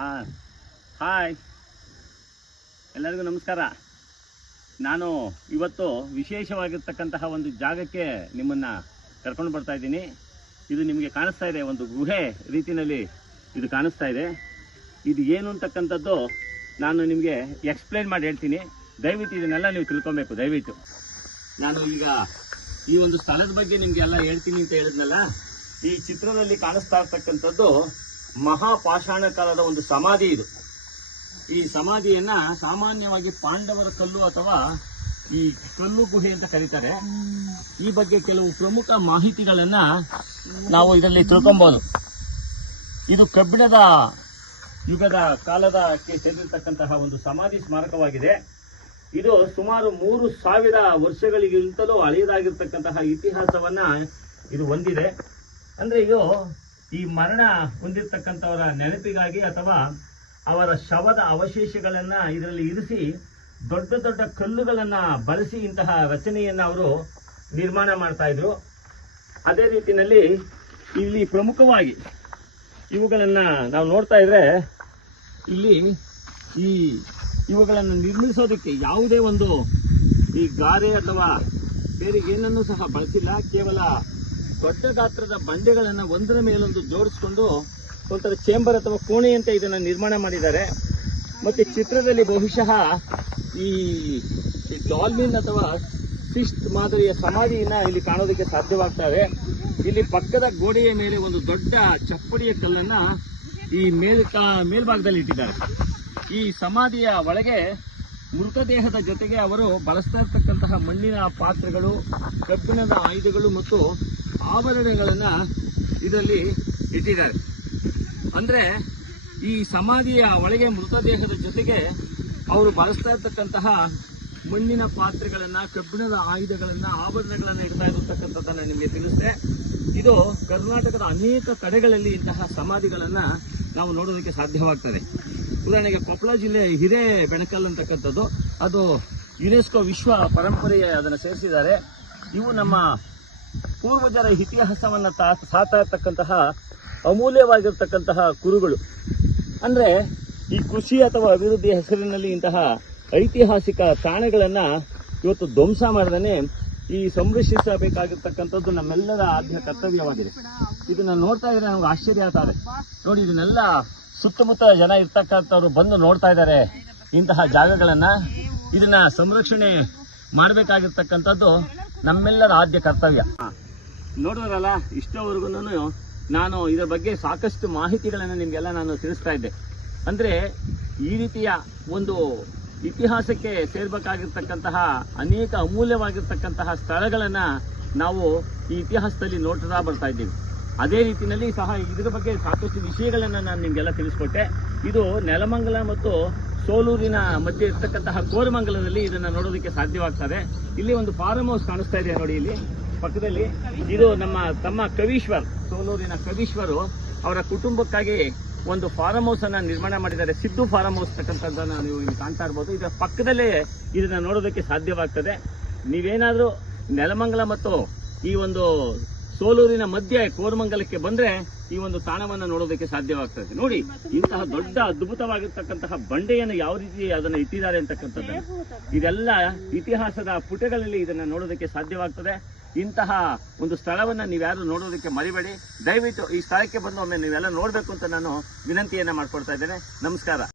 Hi, ಎಲ್ಲರಿಗೂ ನಮಸ್ಕಾರ. ನಾನು ಇವತ್ತು ವಿಶೇಷವಾಗಿರ್ತಕ್ಕಂತಹ ಒಂದು ಜಾಗಕ್ಕೆ ನಿಮ್ಮನ್ನು ಕರ್ಕೊಂಡು ಬರ್ತಾ ಇದ್ದೀನಿ. ಇದು ನಿಮಗೆ ಕಾಣಿಸ್ತಾ ಇದೆ, ಒಂದು ಗುಹೆ ರೀತಿಯಲ್ಲಿ ಇದು ಕಾಣಿಸ್ತಾ ಇದೆ. ಇದು ಏನು ಅಂತಕ್ಕಂಥದ್ದು ನಾನು ನಿಮಗೆ ಎಕ್ಸ್ಪ್ಲೇನ್ ಮಾಡಿ ಹೇಳ್ತೀನಿ. ದಯವಿಟ್ಟು ಇದನ್ನೆಲ್ಲ ನೀವು ತಿಳ್ಕೊಬೇಕು. ದಯವಿಟ್ಟು ನಾನು ಈಗ ಈ ಒಂದು ಸ್ಥಳದ ಬಗ್ಗೆ ನಿಮಗೆಲ್ಲ ಹೇಳ್ತೀನಿ ಅಂತ ಹೇಳಿದ್ನಲ್ಲ. ಈ ಚಿತ್ರದಲ್ಲಿ ಕಾಣಿಸ್ತಾ ಇರ್ತಕ್ಕಂಥದ್ದು ಮಹಾಪಾಷಾಣ ಕಾಲದ ಒಂದು ಸಮಾಧಿ. ಇದು ಈ ಸಮಾಧಿಯನ್ನ ಸಾಮಾನ್ಯವಾಗಿ ಪಾಂಡವರ ಕಲ್ಲು ಅಥವಾ ಈ ಕಲ್ಲು ಗುಹೆ ಅಂತ ಕರೀತಾರೆ. ಈ ಬಗ್ಗೆ ಕೆಲವು ಪ್ರಮುಖ ಮಾಹಿತಿಗಳನ್ನ ನಾವು ಇದರಲ್ಲಿ ತಿಳ್ಕೊಬಹುದು. ಇದು ಕಬ್ಬಿಣದ ಯುಗದ ಕಾಲದಕ್ಕೆ ಸೇರಿರ್ತಕ್ಕಂತಹ ಒಂದು ಸಮಾಧಿ ಸ್ಮಾರಕವಾಗಿದೆ. ಇದು ಸುಮಾರು 3000 ವರ್ಷಗಳಿಗಿಂತಲೂ ಹಳೆಯದಾಗಿರ್ತಕ್ಕಂತಹ ಇತಿಹಾಸವನ್ನ ಇದು ಹೊಂದಿದೆ. ಅಂದ್ರೆ ಇದು ಈ ಮರಣ ಹೊಂದಿರತಕ್ಕಂಥವರ ನೆನಪಿಗಾಗಿ ಅಥವಾ ಅವರ ಶವದ ಅವಶೇಷಗಳನ್ನ ಇದರಲ್ಲಿ ಇರಿಸಿ ದೊಡ್ಡ ದೊಡ್ಡ ಕಲ್ಲುಗಳನ್ನ ಬಳಸಿ ಇಂತಹ ರಚನೆಯನ್ನ ಅವರು ನಿರ್ಮಾಣ ಮಾಡ್ತಾ ಇದ್ರು. ಅದೇ ರೀತಿಯಲ್ಲಿ ಇಲ್ಲಿ ಪ್ರಮುಖವಾಗಿ ಇವುಗಳನ್ನ ನಾವು ನೋಡ್ತಾ ಇದ್ರೆ ಇಲ್ಲಿ ಇವುಗಳನ್ನು ನಿರ್ಮಿಸೋದಕ್ಕೆ ಯಾವುದೇ ಒಂದು ಈ ಗಾರೆ ಅಥವಾ ಬೇರೆ ಏನನ್ನೂ ಸಹ ಬಳಸಿಲ್ಲ. ಕೇವಲ ದೊಡ್ಡ ಗಾತ್ರದ ಬಂಡೆಗಳನ್ನು ಒಂದರ ಮೇಲೊಂದು ಜೋಡಿಸಿಕೊಂಡು ಒಂಥರ ಚೇಂಬರ್ ಅಥವಾ ಕೋಣೆಯಂತೆ ಇದನ್ನು ನಿರ್ಮಾಣ ಮಾಡಿದ್ದಾರೆ. ಮತ್ತೆ ಚಿತ್ರದಲ್ಲಿ ಬಹುಶಃ ಈ ಡಾಲ್ಫಿನ್ ಅಥವಾ ಫಿಶ್ ಮಾದರಿಯ ಸಮಾಧಿಯನ್ನ ಇಲ್ಲಿ ಕಾಣೋದಕ್ಕೆ ಸಾಧ್ಯವಾಗ್ತದೆ. ಇಲ್ಲಿ ಪಕ್ಕದ ಗೋಡೆಯ ಮೇಲೆ ಒಂದು ದೊಡ್ಡ ಚಪ್ಪಡಿಯ ಕಲ್ಲನ್ನ ಈ ಮೇಲ್ಭಾಗದಲ್ಲಿ ಇಟ್ಟಿದ್ದಾರೆ. ಈ ಸಮಾಧಿಯ ಒಳಗೆ ಮೃತದೇಹದ ಜೊತೆಗೆ ಅವರು ಬಳಸ್ತಾ ಇರ್ತಕ್ಕಂತಹ ಮಣ್ಣಿನ ಪಾತ್ರೆಗಳು, ಕಬ್ಬಿಣದ ಆಯುಧಗಳು ಮತ್ತು ಆಭರಣಗಳನ್ನ ಇದರಲ್ಲಿ ಇಟ್ಟಿದ್ದಾರೆ. ಅಂದ್ರೆ ಈ ಸಮಾಧಿಯ ಒಳಗೆ ಮೃತದೇಹದ ಜೊತೆಗೆ ಅವರು ಬಳಸ್ತಾ ಇರ್ತಕ್ಕಂತಹ ಮಣ್ಣಿನ ಪಾತ್ರೆಗಳನ್ನ, ಕಬ್ಬಿಣದ ಆಯುಧಗಳನ್ನ, ಆಭರಣಗಳನ್ನ ಇಡ್ತಾ ಇರತಕ್ಕಂಥದ್ದನ್ನ ನಿಮಗೆ ತಿಳಿಸಿದೆ. ಇದು ಕರ್ನಾಟಕದ ಅನೇಕ ಕಡೆಗಳಲ್ಲಿ ಇಂತಹ ಸಮಾಧಿಗಳನ್ನ ನಾವು ನೋಡೋದಕ್ಕೆ ಸಾಧ್ಯವಾಗ್ತದೆ. ಉದಾಹರಣೆಗೆ ಕೊಪ್ಪಳ ಜಿಲ್ಲೆ ಹಿರೇಬೆಣಕಲ್ ಅಂತಕ್ಕಂಥದ್ದು, ಅದು ಯುನೆಸ್ಕೋ ವಿಶ್ವ ಪರಂಪರೆಗೆ ಅದನ್ನು ಸೇರಿಸಿದ್ದಾರೆ. ಇವು ನಮ್ಮ ಪೂರ್ವಜರ ಇತಿಹಾಸವನ್ನ ಸಾತಾ ಇರ್ತಕ್ಕಂತಹ ಅಮೂಲ್ಯವಾಗಿರ್ತಕ್ಕಂತಹ ಕುರುಗಳು. ಅಂದ್ರೆ ಈ ಕೃಷಿ ಅಥವಾ ಅಭಿವೃದ್ಧಿಯ ಹೆಸರಿನಲ್ಲಿ ಇಂತಹ ಐತಿಹಾಸಿಕ ತಾಣಗಳನ್ನ ಇವತ್ತು ಧ್ವಂಸ ಮಾಡದೇ ಈ ಸಂರಕ್ಷಿಸಬೇಕಾಗಿರ್ತಕ್ಕಂಥದ್ದು ನಮ್ಮೆಲ್ಲರ ಆದ್ಯ ಕರ್ತವ್ಯವಾಗಿದೆ. ಇದನ್ನ ನೋಡ್ತಾ ಇದ್ರೆ ನಮ್ಗೆ ಆಶ್ಚರ್ಯ ಆಗ್ತದೆ. ನೋಡಿ, ಇದನ್ನೆಲ್ಲ ಸುತ್ತಮುತ್ತ ಜನ ಇರ್ತಕ್ಕಂಥವ್ರು ಬಂದು ನೋಡ್ತಾ ಇದ್ದಾರೆ ಇಂತಹ ಜಾಗಗಳನ್ನ. ಇದನ್ನ ಸಂರಕ್ಷಣೆ ಮಾಡಬೇಕಾಗಿರ್ತಕ್ಕಂಥದ್ದು ನಮ್ಮೆಲ್ಲರ ಆದ್ಯ ಕರ್ತವ್ಯ. ನೋಡಿದ್ರಲ್ಲ, ಇಷ್ಟವರೆಗೂ ನಾನು ಇದರ ಬಗ್ಗೆ ಸಾಕಷ್ಟು ಮಾಹಿತಿಗಳನ್ನು ನಿಮಗೆಲ್ಲ ನಾನು ತಿಳಿಸ್ತಾ ಇದ್ದೆ. ಅಂದ್ರೆ ಈ ರೀತಿಯ ಒಂದು ಇತಿಹಾಸಕ್ಕೆ ಸೇರ್ಬೇಕಾಗಿರ್ತಕ್ಕಂತಹ ಅನೇಕ ಅಮೂಲ್ಯವಾಗಿರ್ತಕ್ಕಂತಹ ಸ್ಥಳಗಳನ್ನ ನಾವು ಈ ಇತಿಹಾಸದಲ್ಲಿ ನೋಡ್ತಾ ಬರ್ತಾ ಇದ್ದೀವಿ. ಅದೇ ರೀತಿಯಲ್ಲಿ ಸಹ ಇದರ ಬಗ್ಗೆ ಸಾಕಷ್ಟು ವಿಷಯಗಳನ್ನ ನಾನು ನಿಮ್ಗೆಲ್ಲ ತಿಳಿಸ್ಕೊಟ್ಟೆ. ಇದು ನೆಲಮಂಗಲ ಮತ್ತು ಸೋಲೂರಿನ ಮಧ್ಯೆ ಇರ್ತಕ್ಕಂತಹ ಕೋರಮಂಗಲದಲ್ಲಿ ಇದನ್ನ ನೋಡೋದಕ್ಕೆ ಸಾಧ್ಯವಾಗ್ತದೆ. ಇಲ್ಲಿ ಒಂದು ಫಾರ್ಮ್ ಹೌಸ್ ಕಾಣಿಸ್ತಾ ಇದೆ ನೋಡಿ, ಇಲ್ಲಿ ಪಕ್ಕದಲ್ಲಿ. ಇದು ನಮ್ಮ ತಮ್ಮ ಕವೀಶ್ವರ್, ಸೋಲೂರಿನ ಕವೀಶ್ವರು ಅವರ ಕುಟುಂಬಕ್ಕಾಗಿ ಒಂದು ಫಾರ್ಮ್ ಹೌಸ್ ಅನ್ನ ನಿರ್ಮಾಣ ಮಾಡಿದ್ದಾರೆ. ಸಿದ್ದು ಫಾರ್ಮ್ ಹೌಸ್ ತಕ್ಕಂಥದ್ದನ್ನ ನೀವು ಇಲ್ಲಿ ಕಾಣ್ತಾ ಇರ್ಬೋದು. ಇದರ ಪಕ್ಕದಲ್ಲೇ ಇದನ್ನ ನೋಡೋದಕ್ಕೆ ಸಾಧ್ಯವಾಗ್ತದೆ. ನೀವೇನಾದ್ರೂ ನೆಲಮಂಗಲ ಮತ್ತು ಈ ಒಂದು ಸೋಲೂರಿನ ಮಧ್ಯೆ ಕೋರಮಂಗಲಕ್ಕೆ ಬಂದ್ರೆ ಈ ಒಂದು ತಾಣವನ್ನು ನೋಡೋದಕ್ಕೆ ಸಾಧ್ಯವಾಗ್ತದೆ. ನೋಡಿ, ಇಂತಹ ದೊಡ್ಡ ಅದ್ಭುತವಾಗಿರ್ತಕ್ಕಂತಹ ಬಂಡೆಯನ್ನು ಯಾವ ರೀತಿ ಅದನ್ನು ಇಟ್ಟಿದ್ದಾರೆ ಅಂತಕ್ಕಂಥದ್ದನ್ನು, ಇದೆಲ್ಲ ಇತಿಹಾಸದ ಪುಟಗಳಲ್ಲಿ ಇದನ್ನ ನೋಡೋದಕ್ಕೆ ಸಾಧ್ಯವಾಗ್ತದೆ. ಇಂತಹ ಒಂದು ಸ್ಥಳವನ್ನ ನೀವ್ಯಾರು ನೋಡೋದಕ್ಕೆ ಮರಿಬೇಡಿ. ದಯವಿಟ್ಟು ಈ ಸ್ಥಳಕ್ಕೆ ಬಂದು ಒಮ್ಮೆ ನೀವೆಲ್ಲ ನೋಡ್ಬೇಕು ಅಂತ ನಾನು ವಿನಂತಿಯನ್ನ ಮಾಡ್ಕೊಳ್ತಾ ಇದ್ದೇನೆ. ನಮಸ್ಕಾರ.